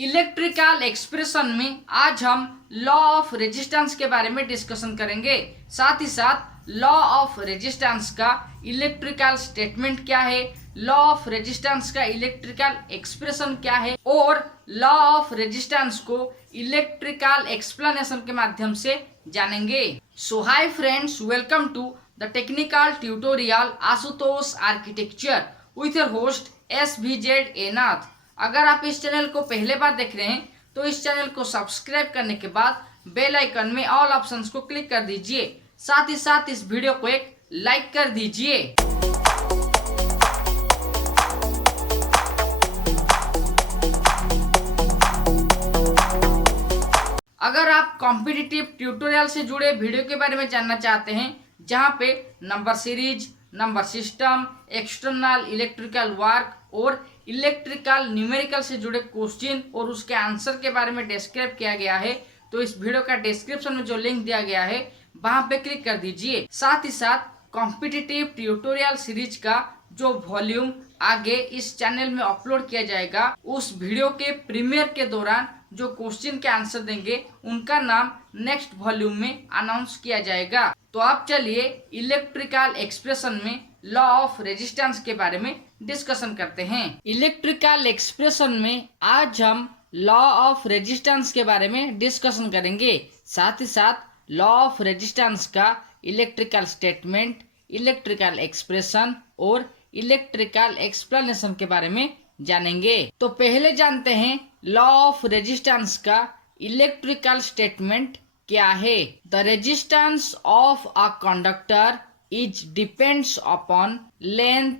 Electrical expression में आज हम लॉ ऑफ रेजिस्टेंस के बारे में डिस्कशन करेंगे। साथ ही साथ लॉ ऑफ रेजिस्टेंस का इलेक्ट्रिकल स्टेटमेंट क्या है, लॉ ऑफ रेजिस्टेंस का इलेक्ट्रिकल एक्सप्रेशन क्या है और लॉ ऑफ रेजिस्टेंस को इलेक्ट्रिकल एक्सप्लेनेशन के माध्यम से जानेंगे। So hi friends, welcome to the technical tutorial Ashutosh architecture with your host SvzANath। अगर आप इस चैनल को पहले बार देख रहे हैं तो इस चैनल को सब्सक्राइब करने के बाद बेल आइकन में ऑल ऑप्शंस को क्लिक कर दीजिए। साथ ही साथ इस वीडियो को एक लाइक कर दीजिए। अगर आप कॉम्पिटिटिव ट्यूटोरियल से जुड़े वीडियो के बारे में जानना चाहते हैं जहां पे number series, number system, external electrical work और इलेक्ट्रिकल न्यूमेरिकल से जुड़े क्वेश्चन और उसके आंसर के बारे में डिस्क्राइब किया गया है, तो इस वीडियो का डिस्क्रिप्शन में जो लिंक दिया गया है वहां पे क्लिक कर दीजिए। साथ ही साथ कॉम्पिटिटिव ट्यूटोरियल सीरीज का जो वॉल्यूम आगे इस चैनल में अपलोड किया जाएगा, उस वीडियो के प्रीमियर के दौरान जो क्वेश्चन के आंसर देंगे उनका नाम नेक्स्ट वॉल्यूम में अनाउंस किया जाएगा। तो आप चलिए इलेक्ट्रिकल एक्सप्रेशन में लॉ ऑफ रेजिस्टेंस के बारे में डिस्कशन करते हैं। इलेक्ट्रिकल एक्सप्रेशन में आज हम लॉ ऑफ रेजिस्टेंस के बारे में डिस्कशन करेंगे। साथ ही साथ लॉ ऑफ रेजिस्टेंस का इलेक्ट्रिकल स्टेटमेंट, इलेक्ट्रिकल एक्सप्रेशन और इलेक्ट्रिकल एक्सप्लेनेशन के बारे में जानेंगे। तो पहले जानते हैं लॉ ऑफ रेजिस्टेंस का इलेक्ट्रिकल स्टेटमेंट क्या है। The resistance of a conductor is depends upon length,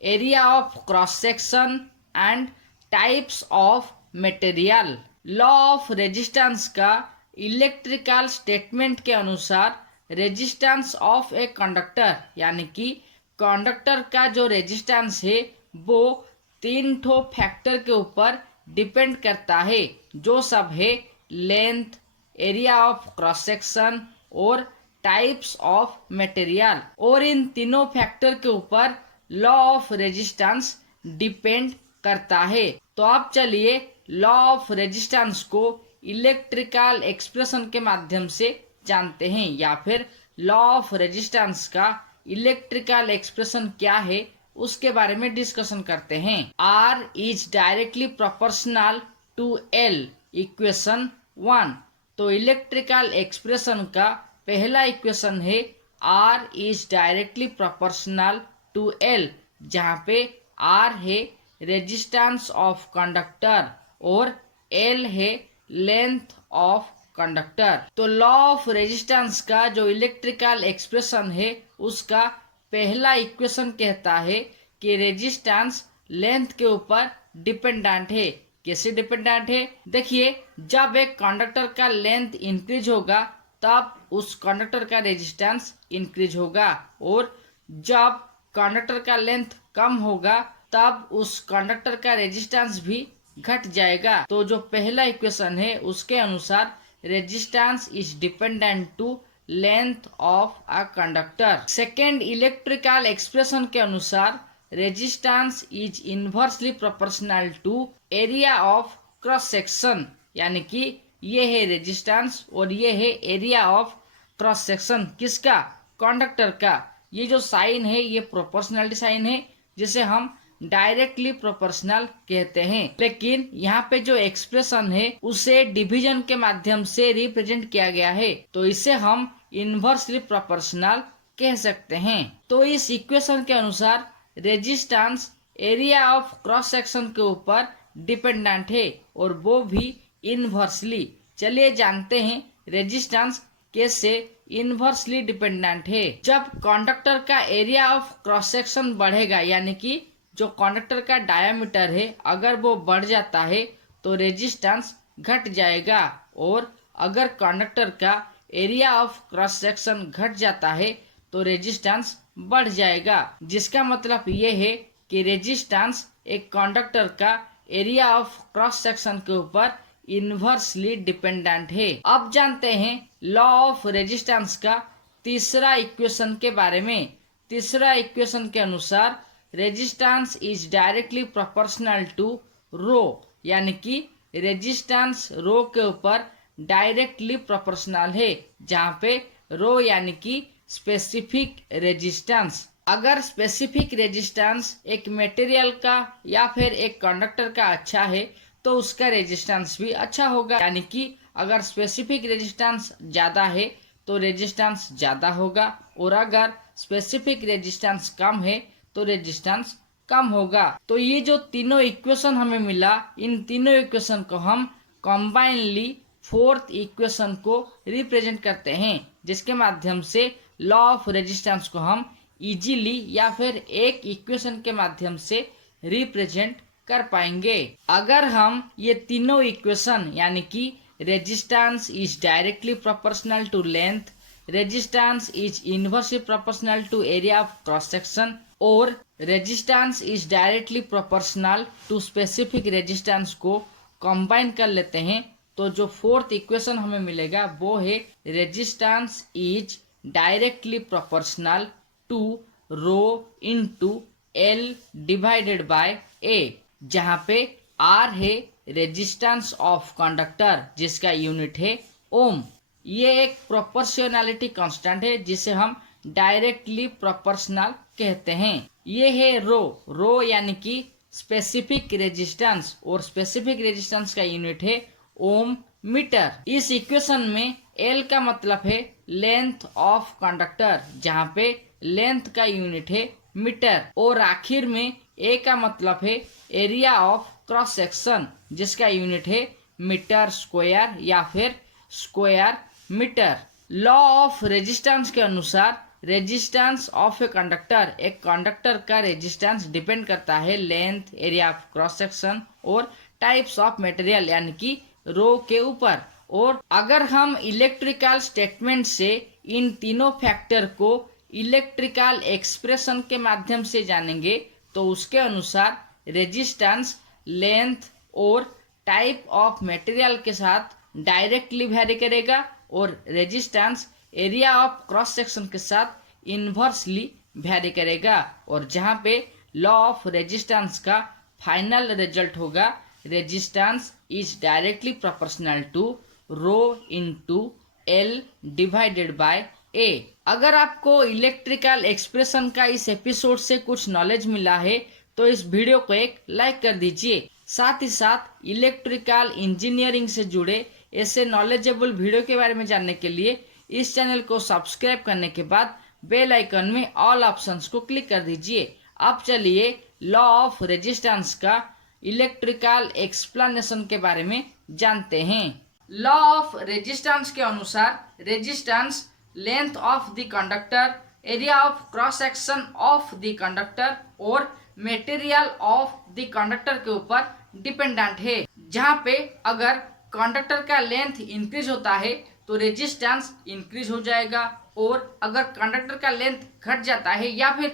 area of cross section and types of material. Law of resistance का इलेक्ट्रिकल स्टेटमेंट के अनुसार रेजिस्टेंस ऑफ ए कंडक्टर यानी कि conductor का जो रेजिस्टेंस है वो 3 ठो फैक्टर के ऊपर डिपेंड करता है, जो सब है length, area of cross section और टाइप्स ऑफ मटेरियल। और इन तीनों फैक्टर के ऊपर लॉ ऑफ रेजिस्टेंस डिपेंड करता है। तो आप चलिए लॉ ऑफ रेजिस्टेंस को इलेक्ट्रिकल एक्सप्रेशन के माध्यम से जानते हैं, या फिर लॉ ऑफ रेजिस्टेंस का इलेक्ट्रिकल एक्सप्रेशन क्या है उसके बारे में डिस्कशन करते हैं। R is directly proportional to L, equation 1। तो इलेक्ट्रिकल एक्सप्रेशन का पहला इक्वेशन है R is directly proportional to L, जहाँ पे R है रेजिस्टेंस ऑफ कंडक्टर और L है लेंथ ऑफ कंडक्टर। तो लॉ ऑफ रेजिस्टेंस का जो इलेक्ट्रिकल एक्सप्रेशन है उसका पहला इक्वेशन कहता है कि रेजिस्टेंस लेंथ के ऊपर डिपेंडेंट है। कैसे डिपेंडेंट है? देखिए, जब एक कंडक्टर का लेंथ इंक्रीज होगा तब उस कंडक्टर का रेजिस्टेंस इंक्रीज होगा, और जब कंडक्टर का लेंथ कम होगा तब उस कंडक्टर का रेजिस्टेंस भी घट जाएगा। तो जो पहला इक्वेशन है उसके अनुसार resistance is dependent to length of a conductor. Second electrical expression के अनुसार resistance is inversely proportional to area of cross section, यानी कि ये है रेजिस्टेंस और ये है एरिया ऑफ क्रॉस सेक्शन। किसका? कंडक्टर का। ये जो साइन है ये प्रोपोर्शनलिटी साइन है, जिसे हम डायरेक्टली प्रोपोर्शनल कहते हैं। लेकिन यहाँ पे जो एक्सप्रेशन है उसे डिवीजन के माध्यम से रिप्रेजेंट किया गया है, तो इसे हम इनवर्सली प्रोपोर्शनल कह सकते हैं। तो इस इक्वेशन के अनुसार resistance area of cross section के ऊपर डिपेंडेंट है और वो भी इनवर्सली। चलिए जानते हैं रेजिस्टेंस कैसे इनवर्सली डिपेंडेंट है। जब कंडक्टर का एरिया ऑफ क्रॉस सेक्शन बढ़ेगा, यानी कि जो कंडक्टर का डायामीटर है अगर वो बढ़ जाता है तो रेजिस्टेंस घट जाएगा, और अगर कंडक्टर का एरिया ऑफ क्रॉस सेक्शन घट जाता है तो रेजिस्टेंस बढ़ जाएगा। जिसका मतलब ये है कि रेजिस्टेंस एक कंडक्टर का एरिया ऑफ क्रॉस सेक्शन के ऊपर इनवर्सली डिपेंडेंट है। अब जानते हैं लॉ ऑफ रेजिस्टेंस का तीसरा इक्वेशन के बारे में। तीसरा इक्वेशन के अनुसार resistance is directly proportional to rho, यानी कि रेजिस्टेंस रो के ऊपर डायरेक्टली प्रोपोर्शनल है, जहाँ पे रो यानी कि स्पेसिफिक रेजिस्टेंस। अगर स्पेसिफिक रेजिस्टेंस एक मटेरियल का या फिर एक कंडक्टर का अच्छा है तो उसका रेजिस्टेंस भी अच्छा होगा, यानी कि अगर स्पेसिफिक रेजिस्टेंस ज़्यादा है तो रेजिस्टेंस ज़्यादा होगा, और अगर स्पेसिफिक रेजिस्टेंस कम है तो रेजिस्टेंस कम होगा। तो ये जो तीनों इक्वेशन हमें मिला, इन तीनों इक्वेशन को हम कॉम्बाइनली फोर्थ इक्वेशन को रिप्रेजेंट करते हैं, जिसके माध्यम से लॉ ऑफ रेजिस्टेंस को हम इजीली या फिर एक इक्वेशन के माध्यम से रिप्रेजेंट कर पाएंगे। अगर हम ये तीनों इक्वेशन यानी कि resistance is directly proportional to length, resistance is inversely proportional to area of cross section और resistance is directly proportional to specific resistance को कंबाइन कर लेते हैं, तो जो फोर्थ इक्वेशन हमें मिलेगा वो है resistance is directly proportional to rho into L divided by A, जहाँ पे आर है रेजिस्टेंस ऑफ कंडक्टर जिसका यूनिट है ओम। ये एक प्रोपोर्शनैलिटी कांस्टेंट है जिसे हम डायरेक्टली प्रोपोर्शनल कहते हैं। ये है रो यानी कि स्पेसिफिक रेजिस्टेंस, और स्पेसिफिक रेजिस्टेंस का यूनिट है ओम मीटर। इस इक्वेशन में एल का मतलब है लेंथ ऑफ कंडक्टर, जहाँ पे लेंथ का यूनिट है मीटर, और आखिर में ए का मतलब है एरिया ऑफ क्रॉस सेक्शन जिसका यूनिट है मीटर स्क्वायर या फिर square metre. Law of resistance के अनुसार रेजिस्टेंस ऑफ ए कंडक्टर, एक कंडक्टर का रेजिस्टेंस डिपेंड करता है length, area of cross section और टाइप्स ऑफ मटेरियल यानी कि रो के ऊपर। और अगर हम इलेक्ट्रिकल स्टेटमेंट से इन तीनों फैक्टर को इलेक्ट्रिकल एक्सप्रेशन के माध्यम से जानेंगे तो उसके अनुसार रेजिस्टेंस लेंथ और टाइप ऑफ मटेरियल के साथ डायरेक्टली वैरी करेगा और resistance area of cross section के साथ इन्वर्सली वैरी करेगा, और जहाँ पे लॉ ऑफ रेजिस्टेंस का फाइनल रिजल्ट होगा resistance is directly proportional to rho into L divided by A. अगर आपको इलेक्ट्रिकल एक्सप्रेशन का इस एपिसोड से कुछ नॉलेज मिला है तो इस वीडियो को एक लाइक कर दीजिए। साथ ही साथ इलेक्ट्रिकल इंजीनियरिंग से जुड़े ऐसे नॉलेजेबल वीडियो के बारे में जानने के लिए इस चैनल को सब्सक्राइब करने के बाद बेल आइकन में ऑल ऑप्शंस को क्लिक कर दीजिए। अब चलिए लॉ ऑफ रेजिस्टेंस का इलेक्ट्रिकल एक्सप्लेनेशन के बारे में जानते हैं। लॉ ऑफ रेजिस्टेंस के अनुसार resistance length of the conductor, area of cross section of the conductor और मटेरियल ऑफ द कंडक्टर के ऊपर डिपेंडेंट है, जहाँ पे अगर कंडक्टर का लेंथ इंक्रीज होता है तो रेजिस्टेंस इंक्रीज हो जाएगा, और अगर कंडक्टर का लेंथ घट जाता है या फिर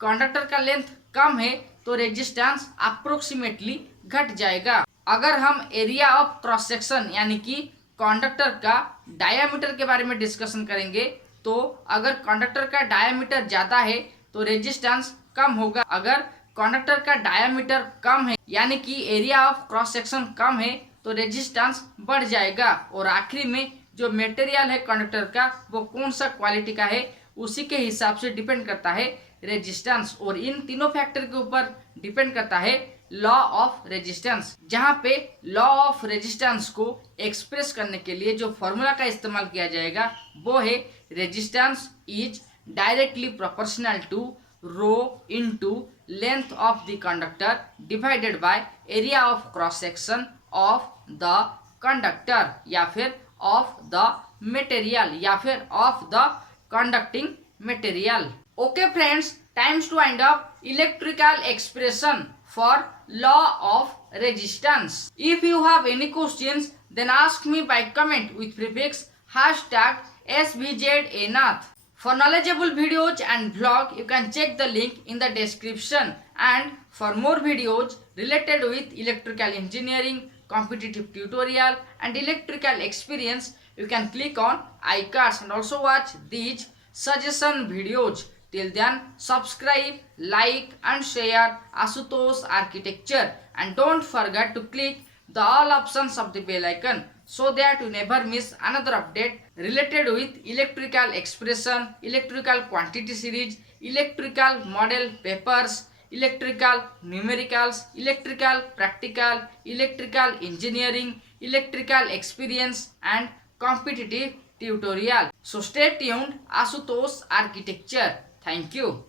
कंडक्टर का लेंथ कम है तो रेजिस्टेंस अप्रोक्सीमेटली घट जाएगा। अगर हम एरिया ऑफ क्रॉस सेक्शन यानी कि कंडक्टर का डायामीटर के बारे में डिस्कशन करेंगे तो अगर कंडक्टर का डायामीटर ज्यादा है तो रेजिस्टेंस कम होगा, अगर कंडक्टर का डायामीटर कम है यानी कि एरिया ऑफ क्रॉस सेक्शन कम है तो रेजिस्टेंस बढ़ जाएगा, और आखिरी में जो मटेरियल है कंडक्टर का वो कौन सा क्वालिटी का है उसी के हिसाब से डिपेंड करता है रेजिस्टेंस, और इन तीनों फैक्टर के ऊपर डिपेंड करता है लॉ ऑफ रेजिस्टेंस। जहाँ पे लॉ ऑफ रेजिस्टेंस को एक्सप्रेस करने के लिए जो फॉर्मूला का इस्तेमाल किया जाएगा वो है resistance is directly proportional to rho into length of the conductor divided by area of cross section of the conductor या फिर ऑफ द मटेरियल या फिर of the conducting material. Okay friends, times to wind up electrical expression for law of resistance. If you have any questions, then ask me by comment with prefix hashtag SvzANath. For knowledgeable videos and vlog, you can check the link in the description. And for more videos related with electrical engineering, competitive tutorial and electrical experience, you can click on iCards and also watch these suggestion videos. Till then, subscribe, like and share ASHUTOSH'S Architecture, and don't forget to click the all options of the bell icon so that you never miss another update related with electrical expression, electrical quantity series, electrical model papers, electrical numericals, electrical practical, electrical engineering, electrical experience and competitive tutorial. So stay tuned, Ashutosh Architecture. Thank you.